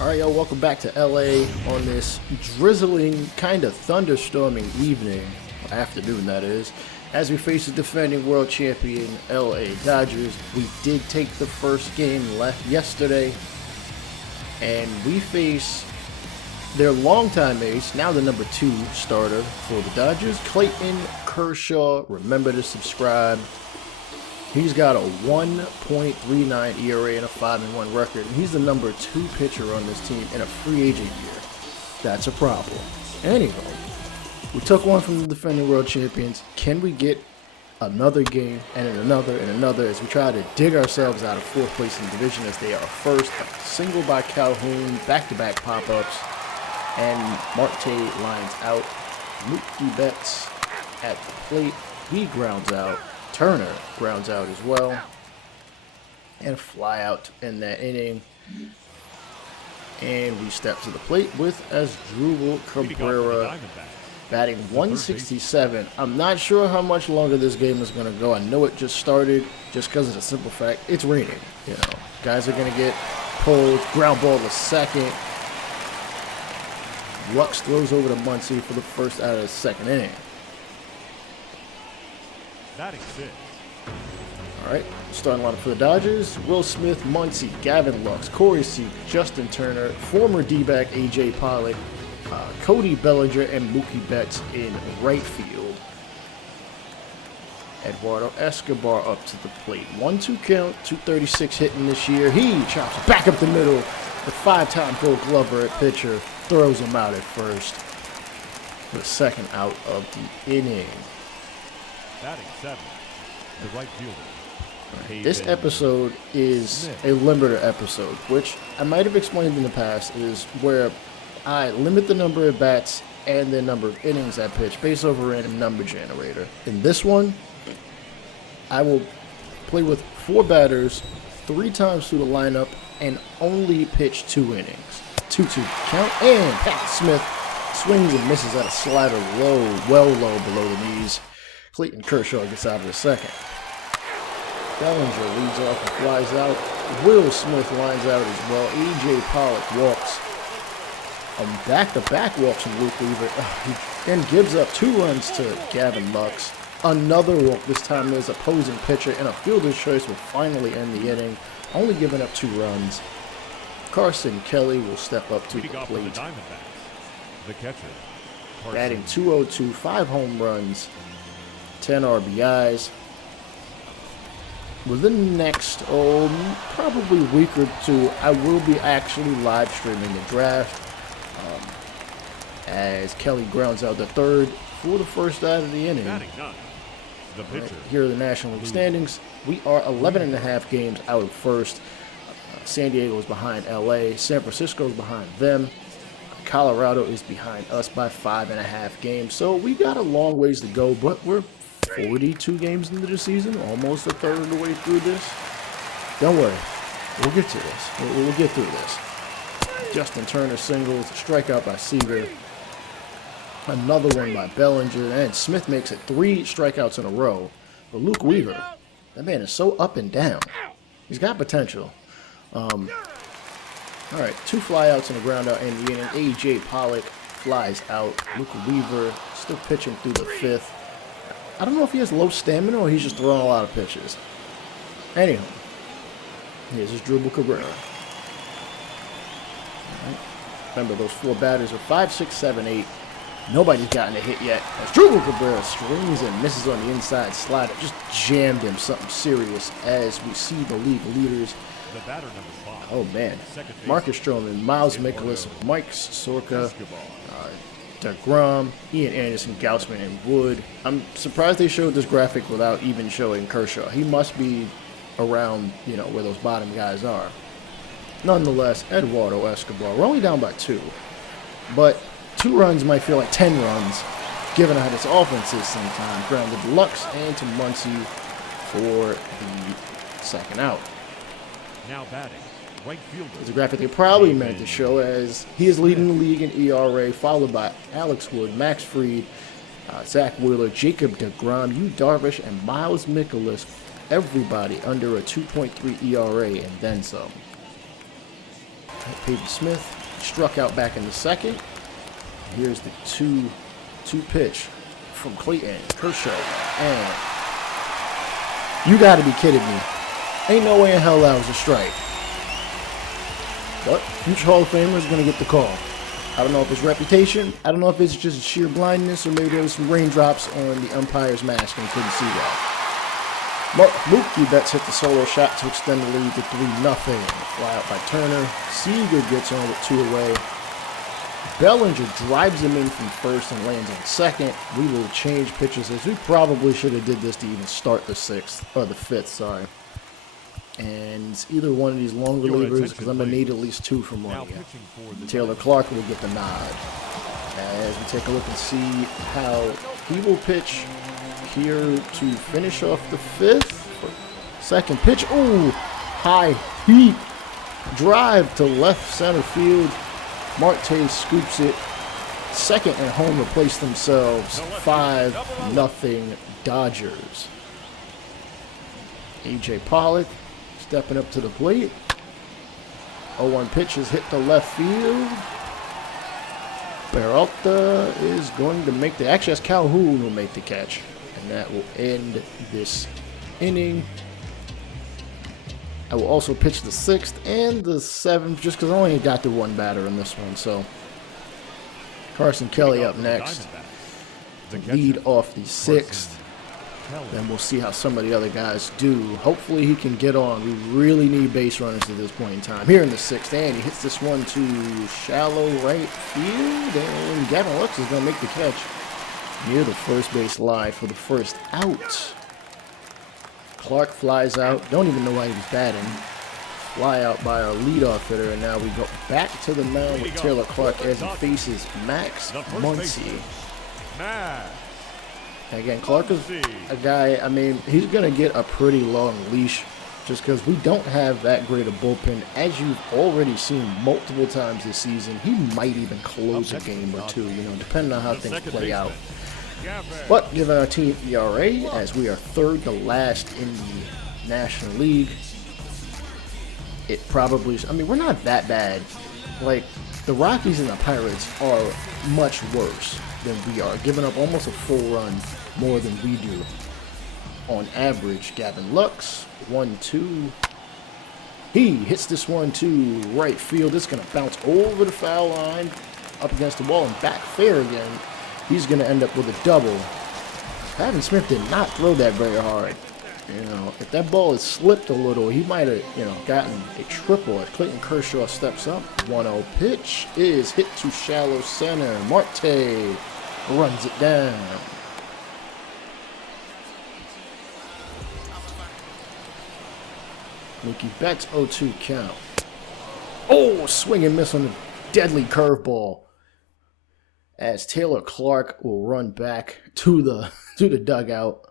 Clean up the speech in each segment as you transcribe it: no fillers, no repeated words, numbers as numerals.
Alright, yo, welcome back to LA on this drizzling, kind of thunderstorming evening, or afternoon that is, as we face the defending world champion LA Dodgers. We did take the first game yesterday, and we face their longtime ace, now the number 2 starter for the Dodgers, Clayton Kershaw. Remember to subscribe. He's got a 1.39 ERA and a 5-1 record, and he's the number 2 pitcher on this team in a free agent year. That's a problem. Anyway, we took one from the defending world champions. Can we get another game and another as we try to dig ourselves out of 4th place in the division as they are first? Single by Calhoun, back-to-back pop-ups, and Marte lines out. Mookie Betts at the plate. He grounds out. Turner grounds out as well, and a fly out in that inning. And we step to the plate with Asdrubal Cabrera batting 167. I'm not sure how much longer this game is going to go. I know it just started just because of the simple fact it's raining. You know, guys are going to get pulled. Ground ball to second. Lux throws over to Muncy for the first out of the second inning. Alright, starting lineup for the Dodgers: Will Smith, Muncy, Gavin Lux, Corey Seager, Justin Turner, former D-back AJ Pollock, Cody Bellinger, and Mookie Betts in right field. Eduardo Escobar up to the plate. 1-2 count, 236 hitting this year. He chops back up the middle. The 5-time Gold Glover at pitcher throws him out at first. The second out of the inning. Batting 7, the right fielder. This episode is a limiter episode, which I might have explained in the past, is where I limit the number of bats and the number of innings I pitch based off a random number generator. In this one, I will play with 4 batters 3 times through the lineup and only pitch 2 innings. 2-2 count, and Pat Smith swings and misses at a slider low, well low below the knees. Clayton Kershaw gets out of the second. Bellinger leads off and flies out. Will Smith lines out as well. AJ Pollock walks. Back-to-back walks from Luke Weaver. He then gives up 2 runs to Gavin Lux. Another walk, this time his opposing pitcher, and a fielder's choice will finally end the inning, only giving up 2 runs. Carson Kelly will step up to the plate. The catcher. Batting .202, 5 home runs, 10 RBIs. Within the next, probably week or 2, I will be actually live streaming the draft as Kelly grounds out the third for the first out of the inning. The pitcher. Right, here are the National League standings. We are 11.5 games out of first. San Diego is behind LA. San Francisco is behind them. Colorado is behind us by 5.5 games. So we got a long ways to go, but we're 42 games into the season, almost a third of the way through this. Don't worry, we'll get to this. We'll get through this. Justin Turner singles, strikeout by Seager, another one by Bellinger, and Smith makes it 3 strikeouts in a row. But Luke Weaver, that man is so up and down. He's got potential. All right, 2 flyouts and a ground out in the inning. AJ Pollock flies out. Luke Weaver still pitching through the 5th. I don't know if he has low stamina or he's just throwing a lot of pitches. Anyhow, here's Asdrubal Cabrera. Right. Remember, those 4 batters are 5, 6, 7, 8. Nobody's gotten a hit yet. Asdrubal Cabrera swings and misses on the inside slider. Just jammed him something serious as we see the league leaders. The batter number 5. Oh, man. Marcus Stroman, Miles Mikolas, Mike Soroka, DeGrom, Ian Anderson, Gaussman, and Wood. I'm surprised they showed this graphic without even showing Kershaw. He must be around, where those bottom guys are. Nonetheless, Eduardo Escobar, we're only down by 2. But 2 runs might feel like 10 runs, given how this offense is sometimes. Grounded to Lux and to Muncy for the second out. Now batting. Right fielder. It's a graphic they probably meant to show, as he is leading the league in ERA, followed by Alex Wood, Max Fried, Zach Wheeler, Jacob DeGrom, Yu Darvish, and Miles Mikolas. Everybody under a 2.3 ERA and then some. Peyton Smith struck out back in the second. Here's the 2 pitch from Clayton Kershaw. And you got to be kidding me. Ain't no way in hell that was a strike. But future Hall of Famer is going to get the call. I don't know if it's reputation. I don't know if it's just sheer blindness or maybe there was some raindrops on the umpire's mask and he couldn't see that. Mookie Betts hit the solo shot to extend the lead to 3-0. Fly out by Turner. Seager gets on with 2 away. Bellinger drives him in from first and lands on second. We will change pitches as we probably should have did this to even start the 5th, sorry. And either one of these long relievers, because I'm going to need at least 2 from one of you. Taylor Clark will get the nod. As we take a look and see how he will pitch here to finish off the 5th. Second pitch. Ooh, high heat drive to left center field. Marte scoops it. Second and home replace themselves. 5-0 Dodgers. A.J. Pollock stepping up to the plate. 0-1 pitch is hit to left field. Peralta is going to make the... Actually, that's Calhoun who will make the catch. And that will end this inning. I will also pitch the 6th and the 7th just because I only got the 1 batter in this one. So Carson Kelly up next. Lead off the 6th. Then we'll see how some of the other guys do. Hopefully he can get on. We really need base runners at this point in time. Here in the 6th, and he hits this one to shallow right field. And Gavin Lux is going to make the catch near the first base line for the first out. Clark flies out. Don't even know why he was batting. Fly out by our leadoff hitter. And now we go back to the mound with Taylor Clark as he faces Max Muncy. Again, Clark is a guy, I mean, he's going to get a pretty long leash just because we don't have that great a bullpen. As you've already seen multiple times this season, he might even close a game or 2, you know, depending on how things play out. But given our team ERA, as we are 3rd to last in the National League, it probably is, I mean, we're not that bad. Like, the Rockies and the Pirates are much worse than we are, giving up almost a full run more than we do on average. Gavin Lux, 1-2. He hits this one to right field. It's going to bounce over the foul line, up against the wall, and back fair again. He's going to end up with a double. Gavin Smith did not throw that very hard. You know, if that ball had slipped a little, he might have, you know, gotten a triple. As Clayton Kershaw steps up, 1-0 pitch is hit to shallow center. Marte runs it down. Mookie Betts, 0-2 count. Oh, swing and miss on a deadly curveball. As Taylor Clark will run back to the dugout,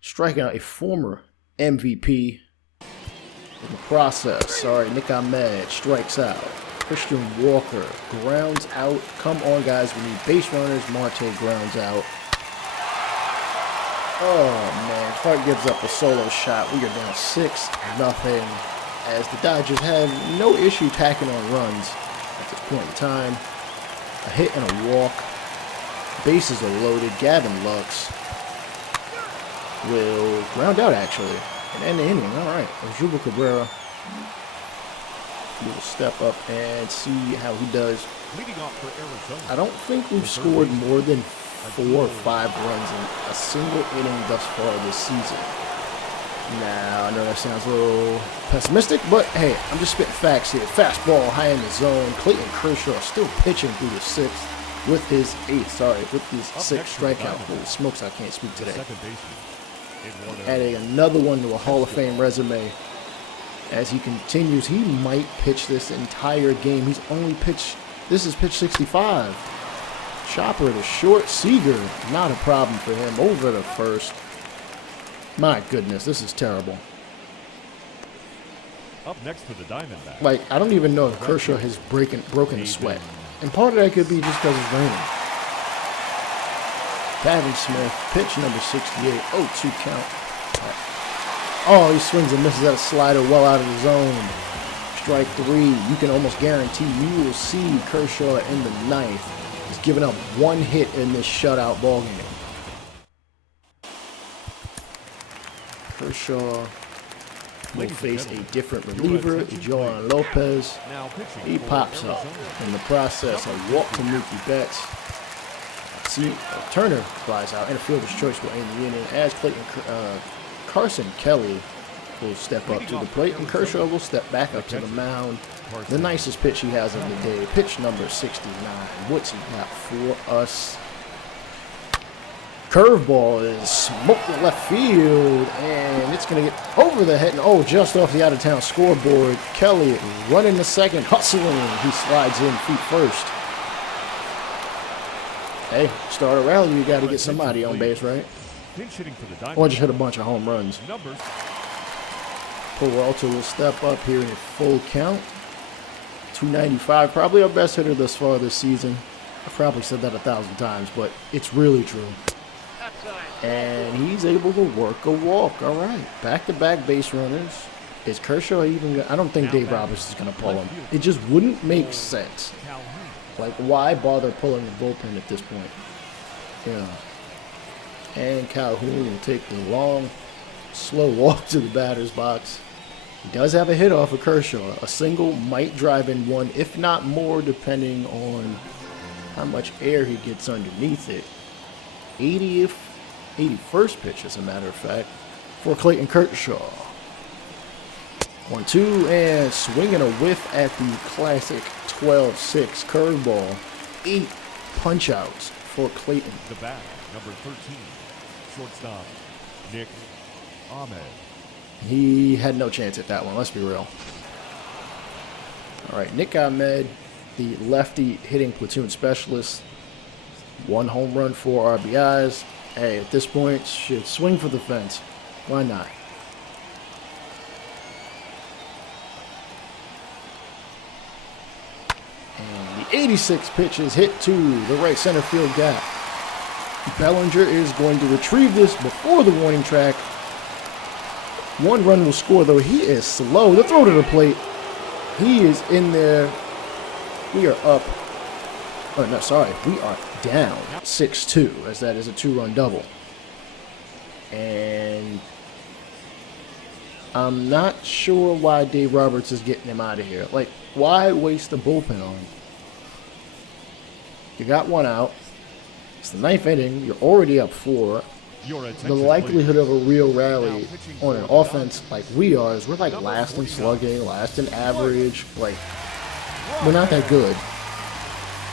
striking out a former MVP in the process. Sorry, Nick Ahmed strikes out. Christian Walker grounds out. Come on, guys, we need base runners. Marte grounds out. Oh, man, Clark gives up a solo shot. We are down 6-0 as the Dodgers have no issue tacking on runs at this point in time. A hit and a walk. Bases are loaded. Gavin Lux will ground out, actually, and end the inning. All right, Osvaldo Cabrera will step up and see how he does. I don't think we've scored more than 4 or 5 runs in a single inning thus far this season. Now, I know that sounds a little pessimistic, but hey, I'm just spitting facts here. Fastball high in the zone. Clayton Kershaw still pitching through the 6th with his 6th strikeout. Holy smokes, I can't speak today. Adding another one to a Hall of Fame resume. As he continues, he might pitch this entire game. He's only pitched, this is pitch 65. Chopper to short. Seager, not a problem for him. Over to first. My goodness, this is terrible. Up next to the Diamondbacks. Like, I don't even know if Kershaw has broken a sweat. And part of that could be just because it's raining. Gavin Smith, pitch number 68, 0-2 count. Oh, he swings and misses at a slider well out of the zone. strike three. You can almost guarantee you will see Kershaw in the ninth. He's given up one hit in this shutout ballgame. Kershaw will face a different reliever, Joan Lopez. He pops up. In the process, a walk to Mookie Betts. See, Turner flies out, and a fielder's choice will end the inning as Carson Kelly will step up to the plate, and Kershaw will step back up to the mound. The nicest pitch he has of the day, pitch number 69. What's he got for us? Curveball is smoked to left field, and it's going to get over the head, and just off the out-of-town scoreboard. Kelly running the second, hustling. He slides in feet first. Hey, start a rally, you got to get somebody on base, right? Or just hit a bunch of home runs. Peralta will step up here in a full count. 295, probably our best hitter thus far this season. I've probably said that 1,000 times, but it's really true. And he's able to work a walk. All right, back-to-back base runners. Is Kershaw even? I don't think Dave Roberts is going to pull him. It just wouldn't make sense. Like, why bother pulling the bullpen at this point? Yeah. And Calhoun will take the long, slow walk to the batter's box. He does have a hit off of Kershaw. A single might drive in one, if not more, depending on how much air he gets underneath it. 81st pitch, as a matter of fact, for Clayton Kershaw. 1-2, and swinging a whiff at the classic 12-6 curveball. 8 punch-outs for Clayton. The bat, number 13, shortstop, Nick Ahmed. He had no chance at that one, let's be real. All right, Nick Ahmed, the lefty hitting platoon specialist. 1 home run, 4 RBIs. Hey, at this point, should swing for the fence. Why not? And the 86 pitch is hit to the right center field gap. Bellinger is going to retrieve this before the warning track. 1 run will score, though he is slow. The throw to the plate. He is in there. We are up. Oh, no, sorry. We are down 6-2, as that is a 2-run double. And I'm not sure why Dave Roberts is getting him out of here. Like, why waste the bullpen on him? You got 1 out. It's the 9th inning. You're already up 4. The likelihood of a real rally on an offense like we are is we're like last in slugging, last in average. Like, we're not that good.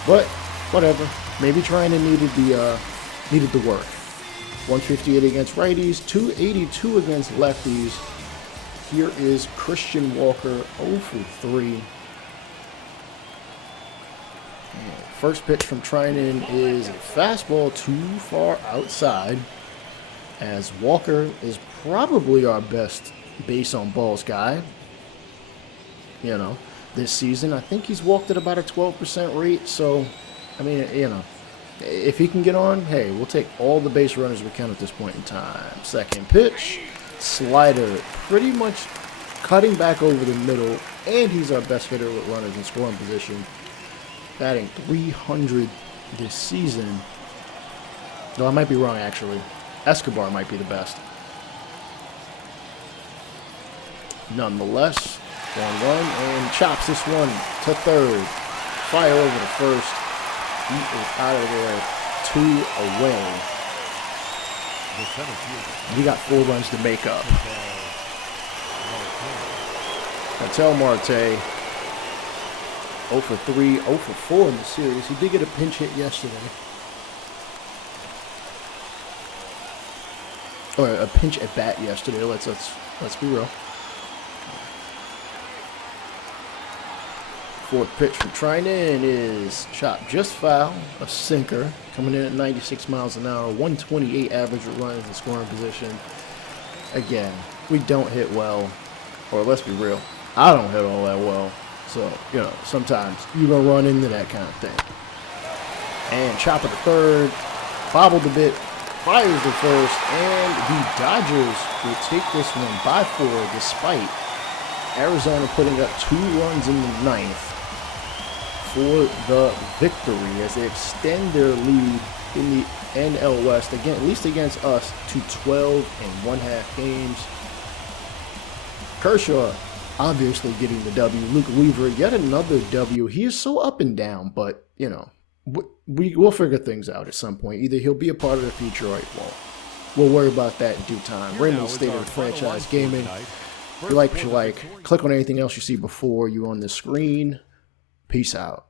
But whatever. Maybe Trinan needed the work. 158 against righties, 282 against lefties. Here is Christian Walker, 0 for 3. First pitch from Trinan is a fastball too far outside, as Walker is probably our best base on balls guy. You know, this season, I think he's walked at about a 12% rate. So, I mean, you know, if he can get on, hey, we'll take all the base runners we can at this point in time. Second pitch, slider, pretty much cutting back over the middle, and he's our best hitter with runners in scoring position. Batting 300 this season. No, I might be wrong, actually. Escobar might be the best. Nonetheless, 1-1, and chops this one to third. Fire over to first. He is out of there, 2 away. We got 4 runs to make up. Until Marte, 0 for 3, 0 for 4 in the series. He did get a pinch hit yesterday. Or a pinch at bat yesterday. Let's be real. Fourth pitch from Trinan is chopped just foul, a sinker, coming in at 96 miles an hour, 128 average runners in scoring position. Again, we don't hit well, or let's be real, I don't hit all that well. So, you know, sometimes you're going to run into that kind of thing. And chop at the third, bobbled a bit, fires the first, and the Dodgers will take this one by 4 despite Arizona putting up 2 runs in the 9th for the victory as they extend their lead in the NL West, again, at least against us, to 12.5 games. Kershaw obviously getting the W. Luke Weaver, yet another W. He is so up and down, but, you know, we'll figure things out at some point. Either he'll be a part of the future or he won't. We'll worry about that in due time. Raymond State of Franchise Gaming. If you like what you like, click on anything else you see before you on the screen. Peace out.